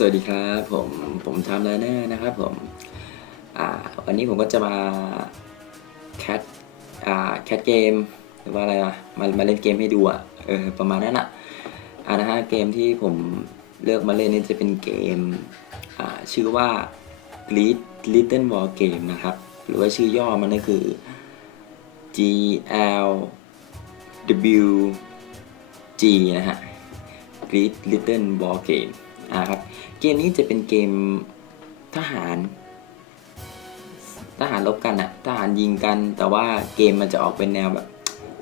สวัสดีครับผมผมทำไลเนอร์นะครับผมอันนี้ผมก็จะมาแคทแคทเกมหรือว่าอะไรอะมามาเล่นเกมให้ดูอะเออประมาณนั้นอะอ่านะฮะเกมที่ผมเลือกมาเล่นนี่จะเป็นเกมชื่อว่า Lead Little War Game นะครับ หรือว่าชื่อย่อมันก็คือ G L W G นะฮะ Great Little War Game อ่าครับเกมนี้จะเป็นเกมทหาร ทหารรบกันอะทหารยิงกัน แต่ว่าเกมมันจะออกเป็นแนวแบบ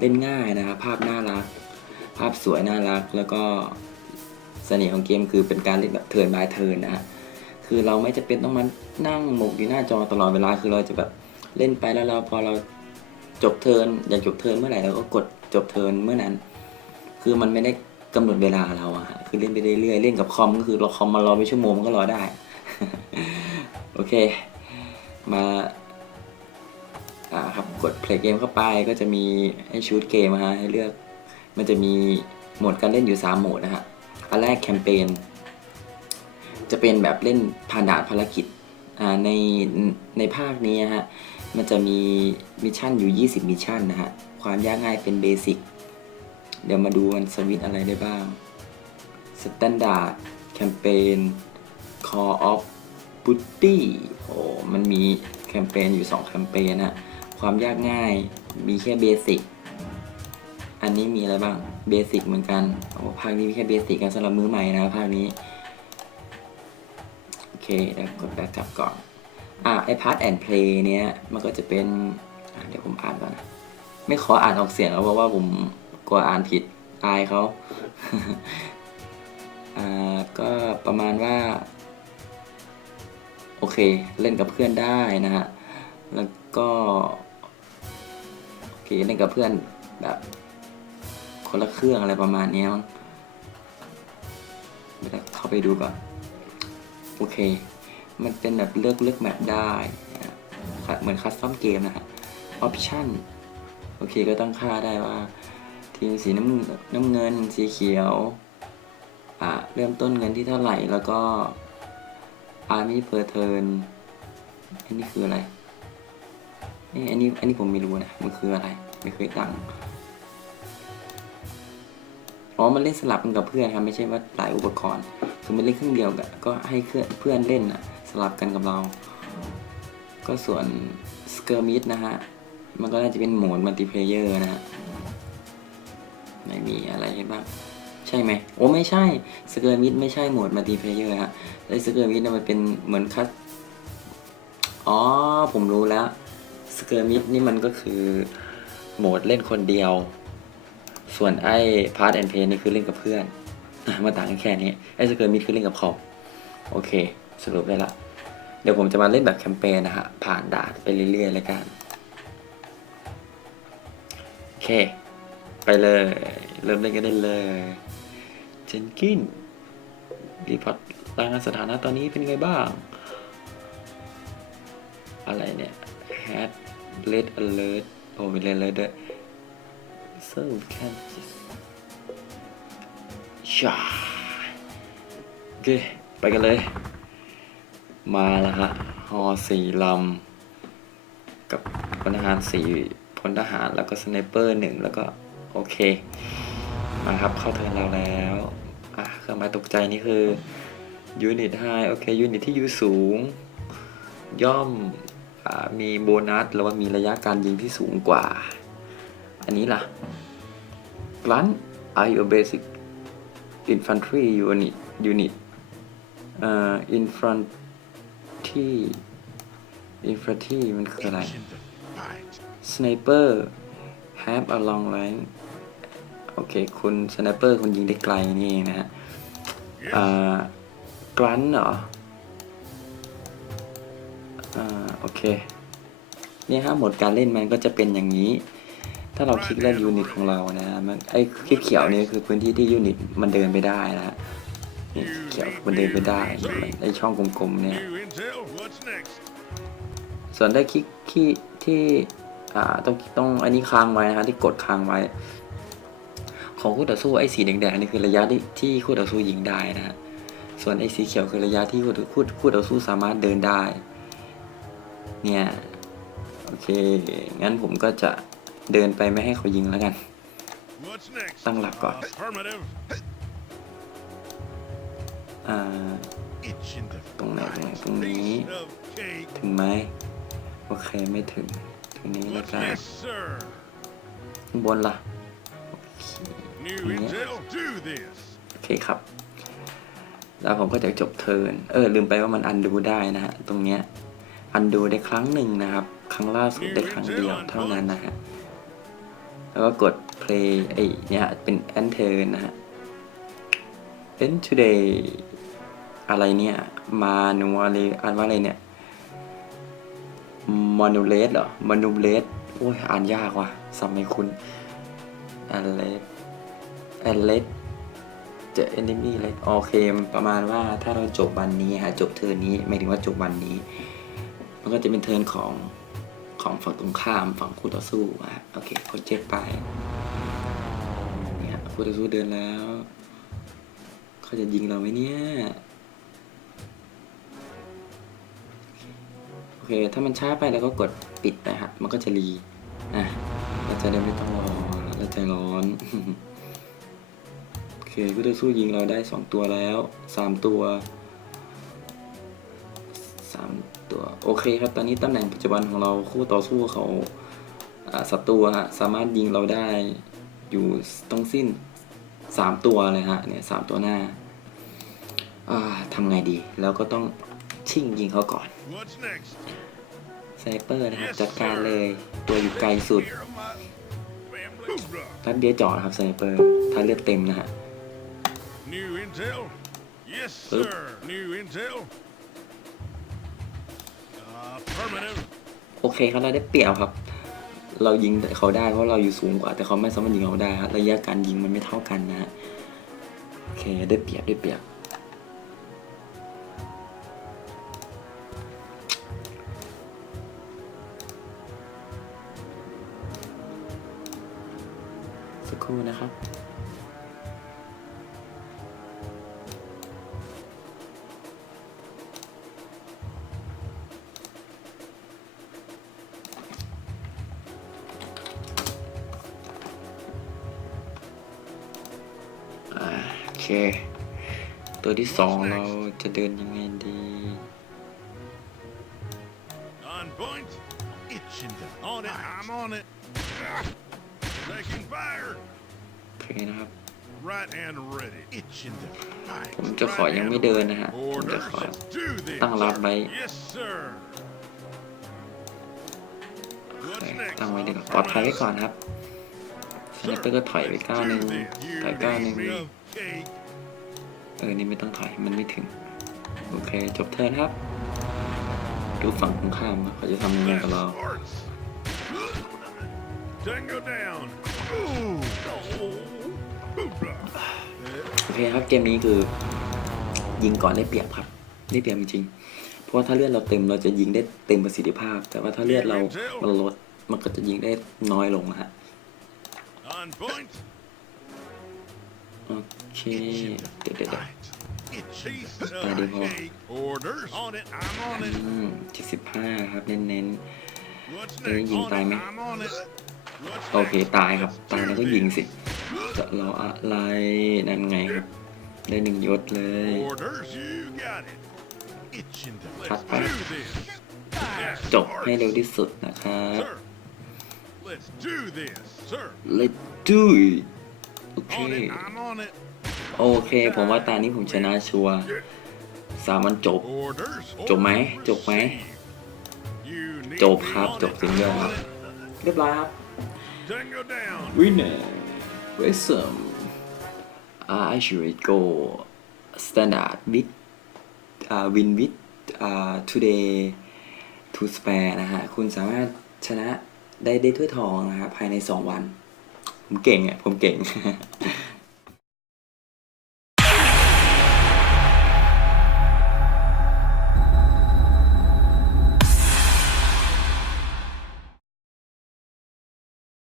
เล่นง่ายนะครับภาพน่ารัก ภาพสวยน่ารักแล้วก็เสน่ห์ของเกมคือเป็นการเล่นแบบเทิร์นบายเทิร์นนะฮะคือเราไม่จะเป็นต้องมานั่งหมกอยู่หน้าจอตลอดเวลาคือเราจะแบบเล่นไปแล้วเราพอเราจบเทิร์นอยากจบเทิร์นเมื่อไหร่เราก็กดจบเทิร์นเมื่อนั้น คือมันไม่ได้ กำหนดเวลาเราอะคือเล่นไปเรื่อยๆเล่นกับคอมก็คือเราคอมมารอไปชั่วโมงมันก็รอได้ โอเค มาอ่าครับกด play เกมเข้าไปก็จะมีให้ชูดเกมฮะให้เลือกมันจะมีโหมดการเล่นอยู่ 3 โหมดนะฮะอันแรกแคมเปญจะเป็นแบบเล่นผ่านด่านภารกิจอ่าในในภาคนี้ฮะมันจะมีมิชชั่นอยู่ 20 มิชชั่นนะฮะความยากง่ายเป็นเบสิก เดี๋ยวมาดูมันสวิตอะไรได้บ้าง Standard Campaign Call of Duty โอ้มันมีแคมเปญอยู่ 2 แคมเปญนะความยากง่ายมีแค่เบสิกอันนี้มีอะไรบ้างเบสิกเหมือนกันโอ้ภาคนี้มีแค่เบสิกกันสำหรับมือใหม่นะภาคนี้โอเคเดี๋ยวกดแบ็กกลับก่อนอ่าไอพาร์ทแอนด์เพลย์เนี้ยมันก็จะเป็นเดี๋ยวผมอ่านก่อนนะไม่ขออ่านออกเสียงแล้วเพราะว่าผม กลัวอ่านผิดอายเขาอ่าก็ประมาณว่า โอเคเล่นกับเพื่อนได้นะฮะ แล้วก็โอเคเล่นกับเพื่อนแบบคนละเครื่องอะไรประมาณนี้มั้งเดี๋ยวเข้าไปดูก่อน โอเค มันเป็นแบบเลือกเลือกแมปได้ เหมือนคัสตอมเกมนะฮะออปชั่นโอเคก็ต้องค่าได้ว่า ทีมสีน้ำน้ำเงินสีเขียวอ่าเริ่มต้นเงินที่เท่าไหร่แล้วก็ Army per turn อันนี้คืออะไรเอ้ยอันนี้อันนี้ผมไม่รู้นะมันคืออะไรไม่เคยตั้งอ๋อมันเล่นสลับกันกับเพื่อนครับไม่ใช่ว่าหลายอุปกรณ์คือมันเล่นเครื่องเดียวกันก็ให้เพื่อนเพื่อนเล่นอะสลับกันกับเรา ก็ส่วนสเกอร์มิดนะฮะมันก็น่าจะเป็นโหมดมัลติเพลเยอร์นะฮะ ไม่มีอะไรให้บ้าง ใช่ไหมโอ้ไม่ใช่สเกอร์มิดไม่ใช่โหมดมัลติเพลเยอร์ฮะไอ้สเกอร์มิดมันเป็นเหมือนคัสอ๋อผมรู้แล้วสเกอร์มิดนี่มันก็คือโหมดเล่นคนเดียว ส่วนไอ้พาร์ทแอนเพนี่คือเล่นกับเพื่อนมาต่างกันแค่นี้ไอ้สเกอร์มิดคือเล่นกับคอมโอเค สรุปได้ละเดี๋ยวผมจะมาเล่นแบบแคมเปญนะฮะผ่านด่านไปเรื่อยๆแล้วกันโอเค ไปเลย เริ่มเล่นกันได้เลยเจนกินรีพอร์ตรายงานสถานะตอนนี้เป็นไงบ้าง อะไรเนี่ย had red alert โอ้เป็น red alert ด้วย serve Kansas ชาโอเค ไปกันเลย มาแล้วฮะฮอสี่ลำ กับพลทหารสี่พลทหารแล้วก็สไนเปอร์หนึ่งแล้วก็ โอเค มาครับเข้าเทิร์นเราแล้วอะเครื่องหมายตกใจนี่คือยูนิตไฮโอเคยูนิตที่ยูสูง ย่อมอามีโบนัสหรือว่ามีระยะการยิงที่สูงกว่า อันนี้ล่ะ Grunt are your basic infantry unit unit เอ่อ infantry infantry มันคืออะไร Sniper have a long range โอเค คุณสไนเปอร์คุณยิงได้ไกลนี่เองนะฮะอ่ากรันเหรออ่าโอเคเนี่ยฮะโหมดการเล่นมันก็จะเป็นอย่างนี้ ถ้าเราคลิกเล่นยูนิตของเรานะมันไอ้คลิกเขียวนี่คือพื้นที่ที่ยูนิตมันเดินไปได้นะฮะนี่เขียวมันเดินไปได้ไอ้ช่องกลมๆเนี่ย New intel. What's next? ส่วนได้คลิกที่ที่อ่าต้องต้องอันนี้ค้างไว้นะฮะที่กดค้างไว้ ของคู่ต่อสู้ไอ้สีแดงๆนี่คือระยะที่ที่คู่ต่อสู้ยิงได้นะฮะส่วนไอ้สีเขียวคือระยะที่คู่คู่คู่ต่อสู้สามารถเดินได้ เนี่ยโอเคงั้นผมก็จะเดินไปไม่ให้เขายิงแล้วกัน ตั้งหลักก่อนอ่าตรงไหนตรงไหนตรงนี้ถึงไหมโอเคไม่ถึงตรงนี้แล้วกันข้างบนล่ะ New Yeah. intel. Do this. โอเคครับ แล้วผมก็จะจบเทิร์นเออลืมไปว่ามันอันดูได้นะฮะตรงเนี้ยอันดูได้ครั้งหนึ่งนะครับ ครั้งล่าสุดได้ครั้งเดียวเท่านั้นนะฮะแล้วก็กด play ไอ้เนี่ยเป็น end turn นะฮะ end today อะไรเนี่ย มานูอะไรอ่านว่าอะไรเนี่ยมานูเลสเหรอมานูเลสโอ้ยอ่านยากว่ะสมัยคุณแอนเลส แอนเลสเจอ enemy เลยโอเคประมาณว่าถ้าเราจบวันนี้ฮะจบเทิร์นี้หมายถึงว่าจบวันนี้ มันก็จะเป็นเทิร์นของของฝั่งตรงข้ามฝั่งคู่ต่อสู้อะโอเคกดเจ็คไปเนี่ยคู่ต่อสู้เดินแล้วเขาจะยิงเราไหมเนี่ยโอเคถ้ามันช้าไปเราก็กดปิดไปฮะมันก็จะรีอะเราจะได้ไม่ต้องรอเราใจร้อน โอเคคู่ต่อสู้ยิงเราได้สองตัวแล้วสามตัวสามตัวโอเคครับตอนนี้ตำแหน่งปัจจุบันของเราคู่ต่อสู้เขาอ่าศัตรูฮะสามารถยิงเราได้อยู่ต้องสิ้นสามตัวเลยฮะเนี่ยสามตัวหน้าอ่าทำไงดีแล้วก็ต้องชิ่งยิงเขาก่อน What's next? ไซเปอร์นะครับจัดการเลยตัวอยู่ไกลสุด Here of my family. Hoorah. ทัดเดียวจอดนะครับไซเปอร์ถ้าเลือดเต็มนะฮะ New intel. Yes, Oop. sir. New intel. Affirmative. โอเคครับเราได้เปรียบครับ เรายิงเขาได้เพราะเราอยู่สูงกว่า แต่เขาไม่สามารถยิงเราได้ครับระยะการยิงมันไม่เท่ากันนะฮะโอเคได้เปรียบได้เปรียบสักครู่นะครับ เค ตัวที่สองเราจะเดินยังไงดี On point. Itching the. On it. I'm on it. Ah. Taking fire. โอเคนะครับ Right and ready. Itching the. ผมจะขอยังไม่เดินนะฮะ ผมจะ Orders. ขอ Let's do this. ตั้งรับไว้ Yes, sir. โอเค What's next? ตั้งไว้ดีกว่าปลอดภัยไว้ก่อนครับสไนเปอร์ก็ถอยไปก้าวหนึ่งถอยก้าวหนึ่ง piece of cake. เออ นี่ไม่ต้องถอยมันไม่ถึง โอเค จบเทิร์นครับ ดูฝั่งตรงข้ามว่าเขาจะทำยังไงกับเรา Fast arts. Tango down. Ooh. Hoorah. โอเคครับ เกมนี้คือ ยิงก่อนได้เปรียบครับ ได้เปรียบจริงๆ เพราะว่าถ้าเลือดเราเต็มเราจะยิงได้เต็มประสิทธิภาพ แต่ว่าถ้าเลือดเรามันลด มันก็จะยิงได้น้อยลงนะฮะ On point. โอเค เดี๋ยวเดี๋ยวเดี๋ยว Right. Itch piece Tại of đi vô. cake. Orders. On it. I'm on it. อืมเจ็ดสิบห้าครับเน้น What's Để next? nhìn On tay it. mày. I'm on it. What's ๆโอเคตายครับ ตายแล้วก็ยิงสิ จะรออะไร นั่นไงครับ ได้หนึ่งยศเลย Orders. You got it. Itching the. Let's Cắt tay. do this. Fast จบ ให้ arts. เร็วที่สุดนะครับ Sir. Let's do this, sir. Let's do it โอเค On it. I'm on it. โอเค ผมว่าตานี้ผมชนะชัวร์สามวันจบ Orders. จบไหม จบไหม received. You need จบ me ครับ on จบ it. สิ่งเดียว I'm ครับ on it. เรียบร้อยครับ Tango down. winner awesome uh, I should go standard with uh, win with uh, today to spare นะฮะ คุณสามารถชนะได้ได้ถ้วยทองนะครับภายใน 2 วัน ผมเก่งอะผมเก่ง